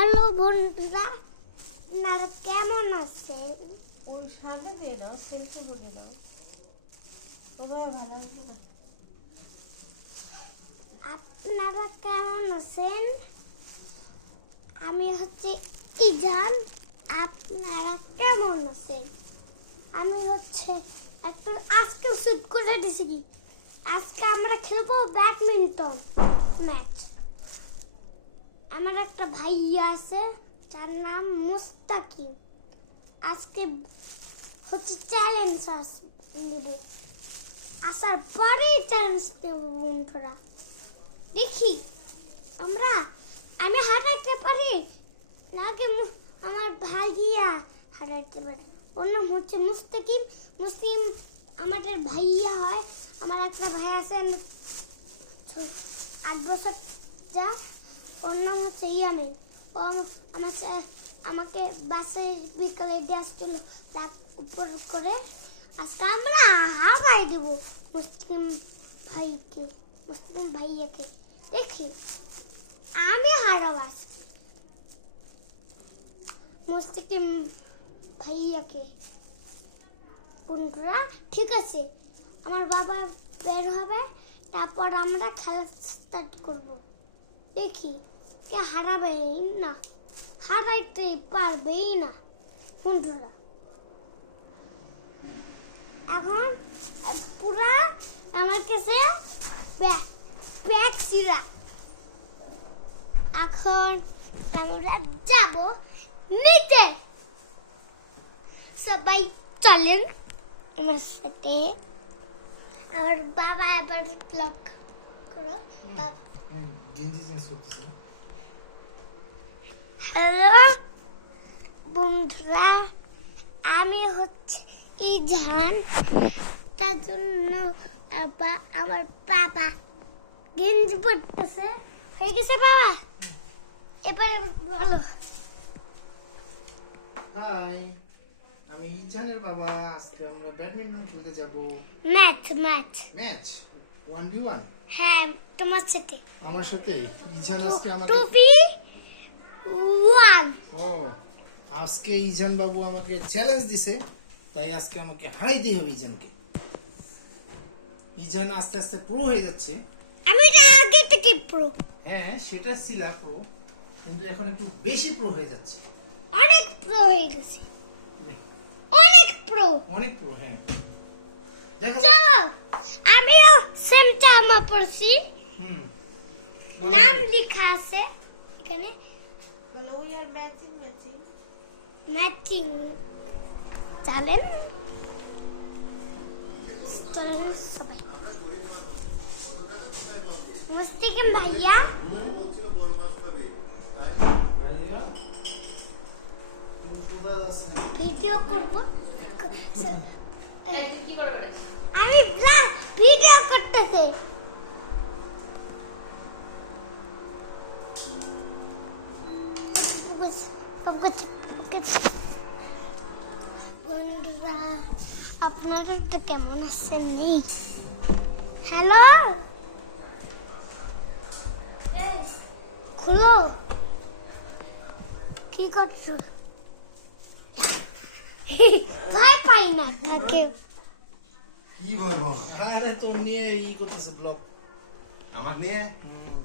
Hello বন্ধুরা, আপনারা কেমন আছেন? ওই সাদা দিয়ে দাও, সেলফি বলে দাও। সবাই ভালো আছে না? আপনারা কেমন আছেন? আমি হচ্ছে ইজান। আপনারা কেমন আছেন? আমি হচ্ছে একটা আজকে শুট করে দিছি কি আজকে আমরা খেলবো ব্যাডমিন্টন ম্যাচ। আমার একটা ভাইয়া আছে যার নাম মুস্তাকিম। আজকে হচ্ছে চ্যালেঞ্জ নিব, আসার পরেই চ্যালেঞ্জ নেব বন্ধুরা। দেখি আমি হারাইতে পারি নাকি আমার ভাইয়া হারাইতে পারে। ওর নাম হচ্ছে মুস্তাকিম। মুসলিম আমাদের ভাইয়া হয়। আমার একটা ভাই আছে 8 বছর যা, ওর নাম হচ্ছে ইয়ামিন। ও আমাকে বাসে বিকালে দিয়ে আসছিল রাত উপর করে। আজকে আমরা হারাই দেব মুসলিম ভাইয়াকে। দেখি আমি হারাবো আজকে মুসলিম ভাইয়াকে। বন্ধুরা ঠিক আছে, আমার বাবা বের হবে, তারপর আমরা খেলা স্টার্ট করব। দেখি কে হারাবে না, হারাইতে পারবেই না বন্ধুরা। এখন পুরা আমার কাছে ব্যাগ সিরা। এখন আমরা যাব নিচে। সবাই চলেন আমার সাথে। আমার বাবা এবার ব্লগ করো। হ্যালো বন্ধুরা, আমি হচ্ছে ইজান। তার জন্য আমার বাবা গেঞ্জি পরতেছে। হয়ে গেছে বাবা? এবারে বলো। হাই, আমি ইজানের বাবা। আজকে আমরা ব্যাডমিন্টন খেলতে যাব। Match match 1v1। হ্যাঁ, তোমার সাথে। আমার সাথে ইজান আজকে আমাকে 2v1। ও আজকে ইজান বাবু আমাকে চ্যালেঞ্জ দিছে, তাই আজকে আমাকে হারাইতেই হবে ইজানকে। ইজান আস্তে আস্তে প্রো হয়ে যাচ্ছে। আমি তো আগে থেকে প্রো। হ্যাঁ, সেটা ছিল প্রো, কিন্তু এখন একটু বেশি প্রো হয়ে যাচ্ছে। অনেক প্রো হয়ে গেছে, অনেক প্রো। অনেক প্রো। হ্যাঁ, দেখা যাক। চলো, আমিও সেম জামা পরছি, বলো। নাম লেখা আছে এখানে। বলো উই আর ম্যাচিং। ম্যাচিং। চলেন সবাই। মুস্তাকিম ভাইয়া ভিডিও করব। আমি ভিডিও করতেছি। বন্ধুরা আপনারা তো কেমন আছেন? হ্যালো, খুলো। কি করছো? ভয় পাই না কাকে। কি বলবো? আরে তোর নিয়ে করতেছে ব্লগ। আমার নিয়ে হুম।